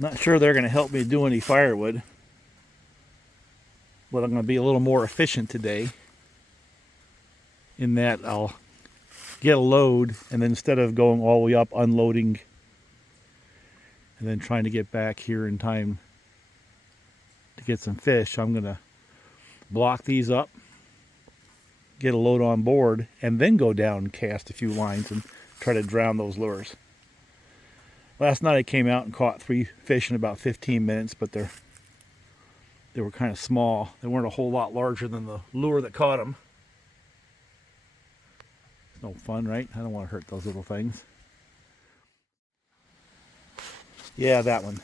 Not sure they're going to help me do any firewood, but I'm going to be a little more efficient today in that I'll get a load, and then instead of going all the way up unloading and then trying to get back here in time to get some fish, I'm going to block these up, get a load on board, and then go down and cast a few lines and try to drown those lures. Last night I came out and caught 3 fish in about 15 minutes, but they were kind of small. They weren't a whole lot larger than the lure that caught them. It's no fun, right? I don't want to hurt those little things. Yeah, that one.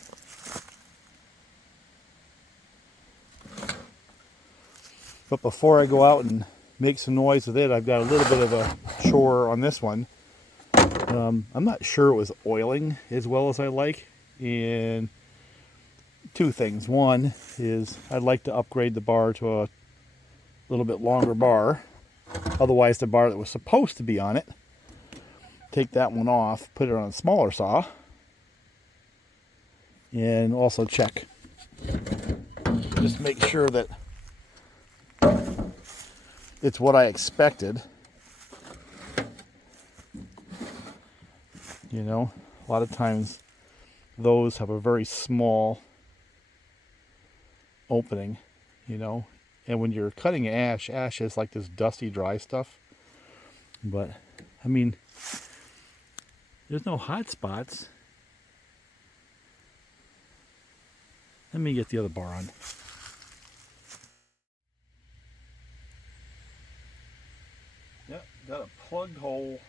But before I go out and make some noise with it, I've got a little bit of a chore on this one. I'm not sure it was oiling as well as I like, and 2 things. One is I'd like to upgrade the bar to a little bit longer bar. Otherwise, the bar that was supposed to be on it, take that one off, put it on a smaller saw, and also check. Just make sure that it's what I expected. You know, a lot of times those have a very small opening, you know, and when you're cutting ash is like this dusty dry stuff. But I mean, there's no hot spots. Let me get the other bar on. Yep, got a plugged hole.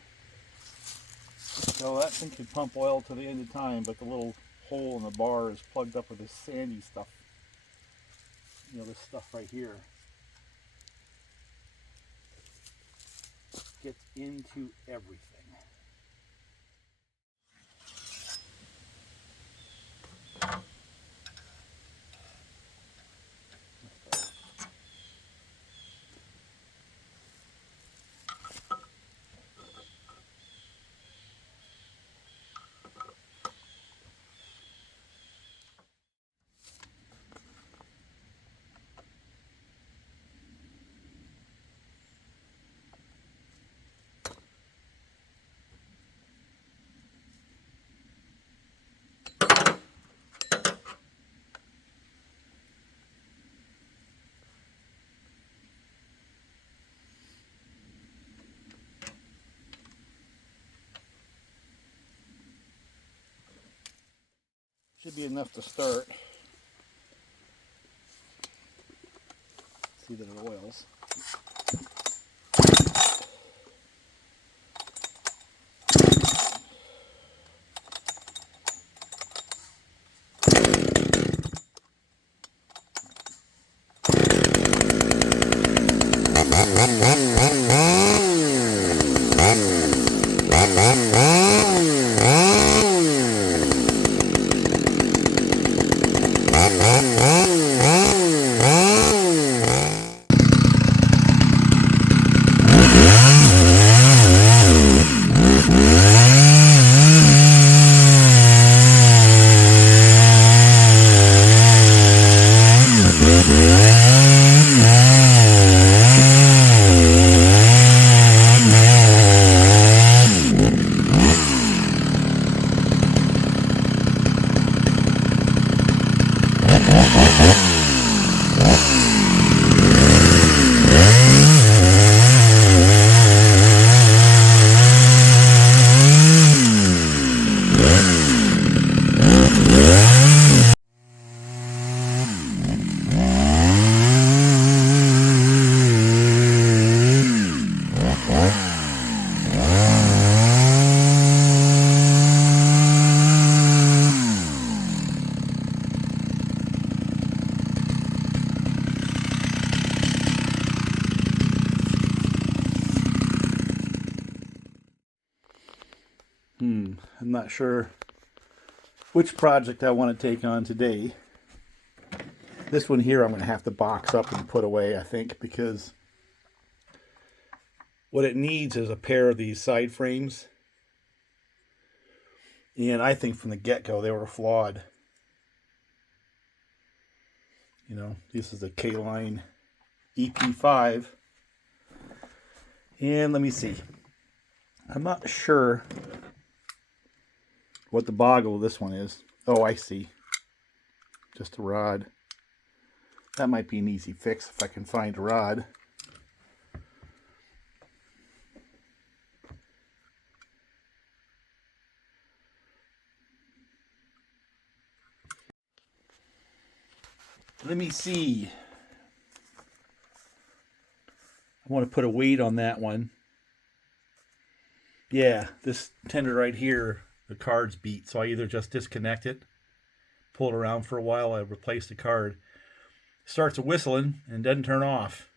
So that thing could pump oil to the end of time, but the little hole in the bar is plugged up with this sandy stuff. You know, this stuff right here gets into everything. Should be enough to start. See that it oils. I'm not sure which project I want to take on today. This one here I'm going to have to box up and put away, I think, because what it needs is a pair of these side frames. And I think from the get-go they were flawed. You know, this is a K-Line EP5. And let me see. I'm not sure what the boggle of this one is. Oh, I see. Just a rod. That might be an easy fix if I can find a rod. Let me see. I want to put a weight on that one. Yeah, this tender right here, the card's beat. So I either just disconnect it, pull it around for a while, I replace the card. It starts whistling and doesn't turn off.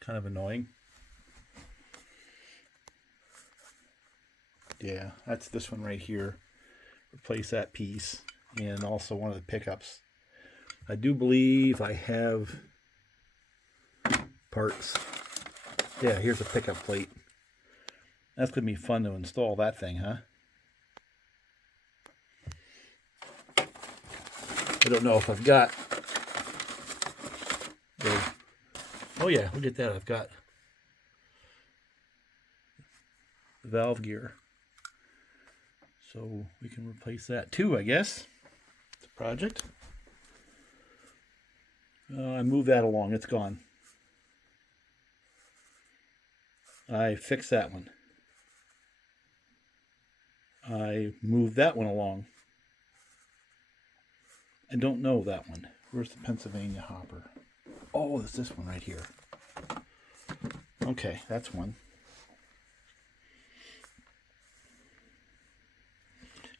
Kind of annoying. Yeah, that's this one right here. Replace that piece. And also one of the pickups. I do believe I have parts. Yeah, here's a pickup plate. That's going to be fun to install that thing, huh? I don't know if I've got... Oh yeah, look at that. I've got the valve gear. So we can replace that too, I guess. It's a project. I moved that along. It's gone. I fixed that one. I moved that one along. I don't know that one. Where's the Pennsylvania hopper? Oh, it's this one right here. Okay, that's one.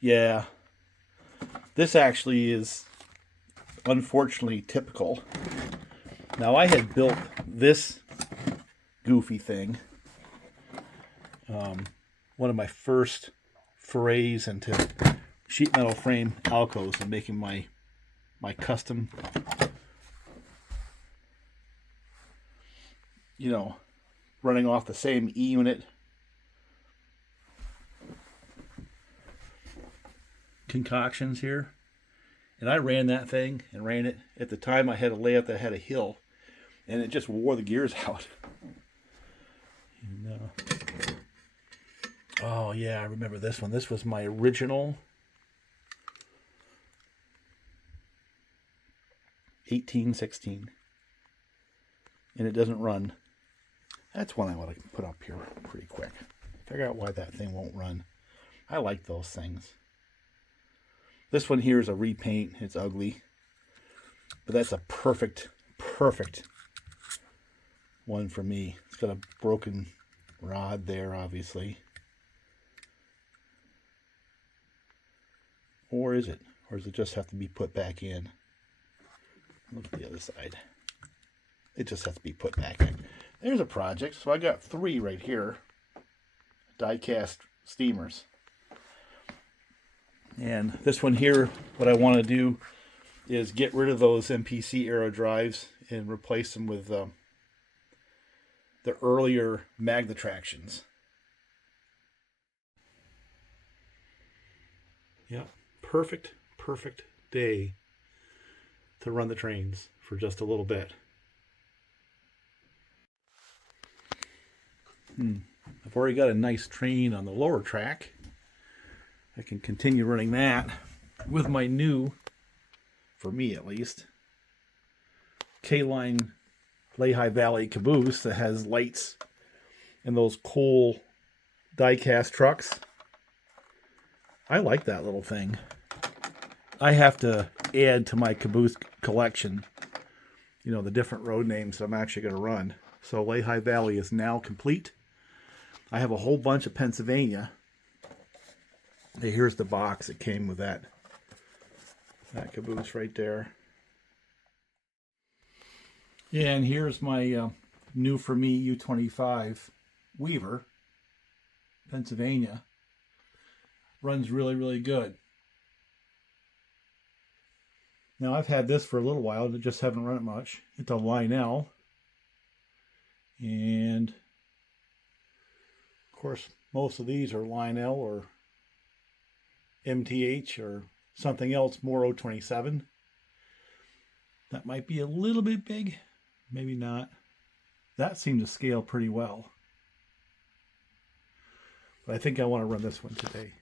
Yeah. This actually is unfortunately typical. Now I had built this goofy thing. One of my first forays into sheet metal frame ALCOs and making my custom, you know, running off the same E unit concoctions here. And I ran that thing and ran it. At the time I had a layout that had a hill and it just wore the gears out. And, oh yeah, I remember this one. This was my original 1816. And it doesn't run. That's one I want to put up here pretty quick. Figure out why that thing won't run. I like those things. This one here is a repaint. It's ugly. But that's a perfect one for me. It's got a broken rod there, obviously. Or is it? Or does it just have to be put back in? Look at the other side. It just has to be put back in. There's a project. So I got 3 right here. Die-cast steamers. And this one here, what I want to do is get rid of those MPC aero drives and replace them with the earlier Magnetractions. Yeah, perfect day to run the trains for just a little bit. I've already got a nice train on the lower track. I can continue running that with my new, for me at least, K-Line Lehigh Valley caboose that has lights and those cool die-cast trucks. I like that little thing. I have to add to my caboose collection, you know, the different road names I'm actually going to run. So Lehigh Valley is now complete. I have a whole bunch of Pennsylvania. Hey, here's the box that came with that caboose right there. Yeah, and here's my new for me U25 Weaver, Pennsylvania. Runs really good. Now I've had this for a little while, and just haven't run it much. It's a Lionel, and of course most of these are Lionel or MTH or something else more 027. That might be a little bit big, maybe not. That seemed to scale pretty well. But I think I want to run this one today.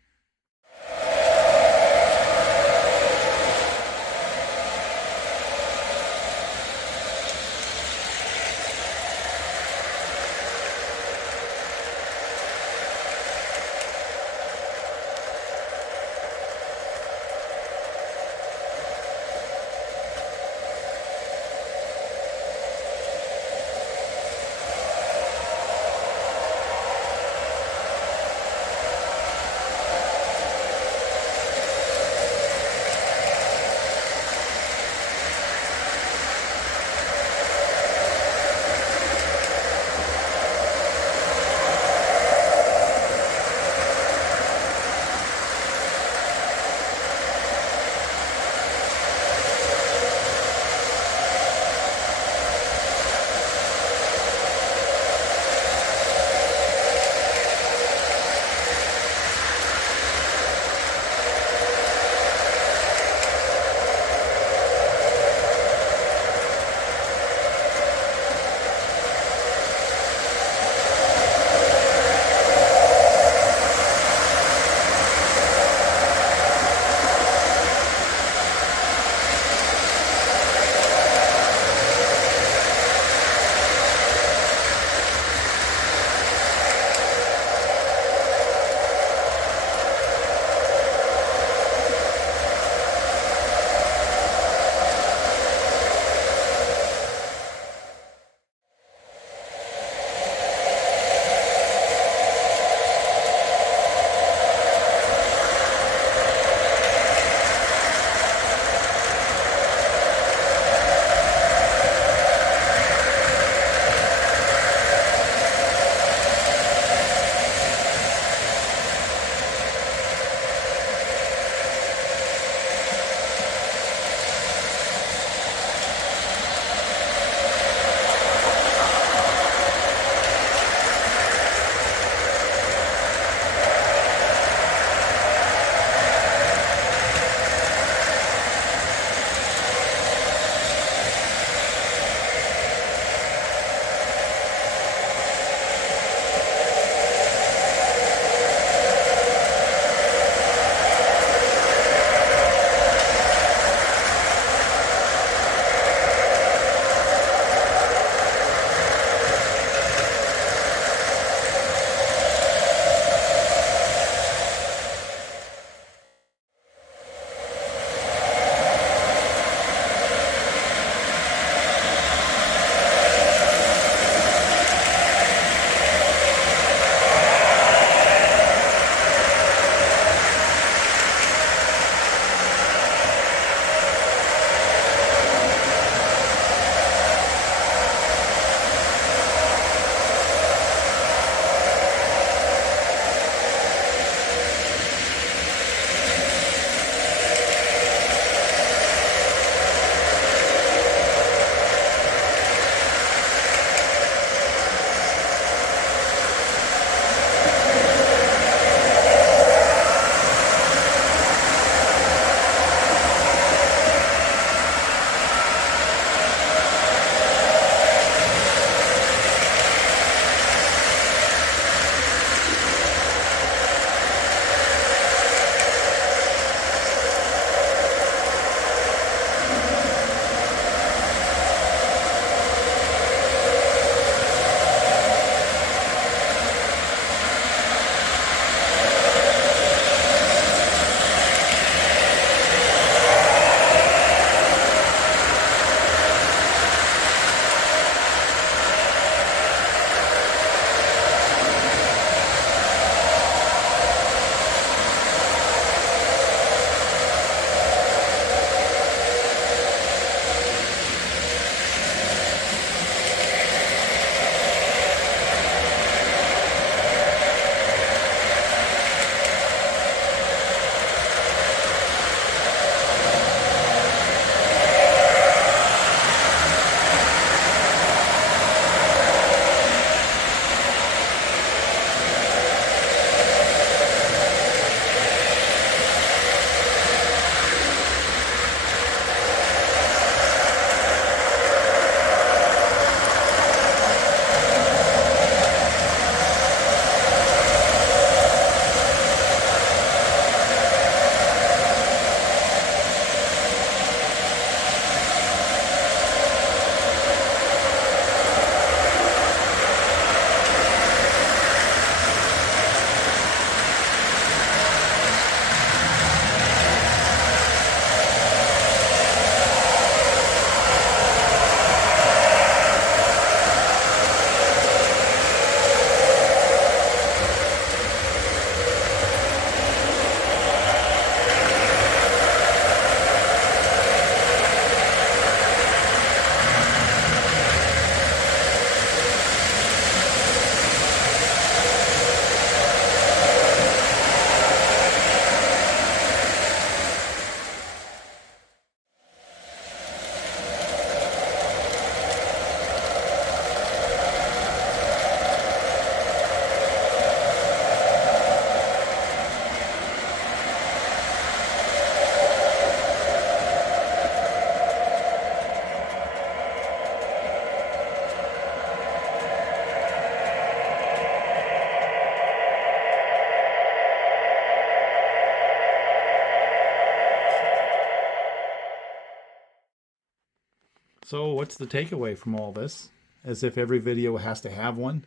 So what's the takeaway from all this? As if every video has to have one?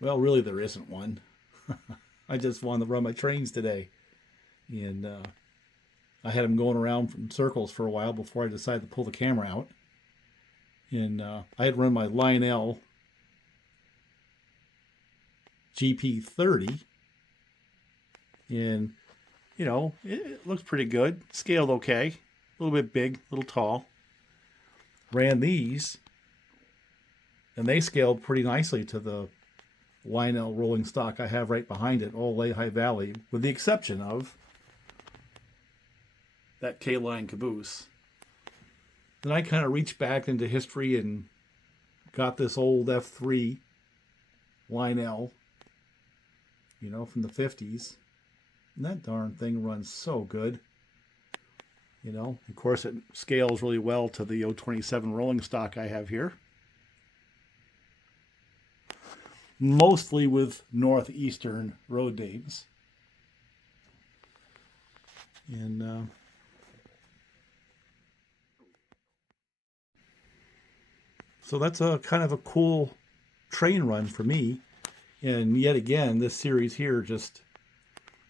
Well, really there isn't one. I just wanted to run my trains today. And I had them going around in circles for a while before I decided to pull the camera out. And I had run my Lionel GP30. And, you know, it looks pretty good. Scaled okay. A little bit big, a little tall. Ran these, and they scaled pretty nicely to the Lionel rolling stock I have right behind it, all Lehigh Valley, with the exception of that K-line caboose. Then I kind of reached back into history and got this old F3 Lionel, you know, from the 50s. And that darn thing runs so good. You know, of course, it scales really well to the 027 rolling stock I have here. Mostly with northeastern road names. And so that's a kind of a cool train run for me. And yet again, this series here just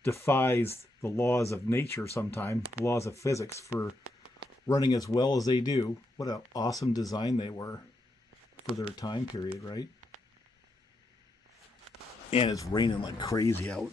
defies the laws of nature sometimes, the laws of physics, for running as well as they do. What an awesome design they were for their time period, right? And it's raining like crazy out.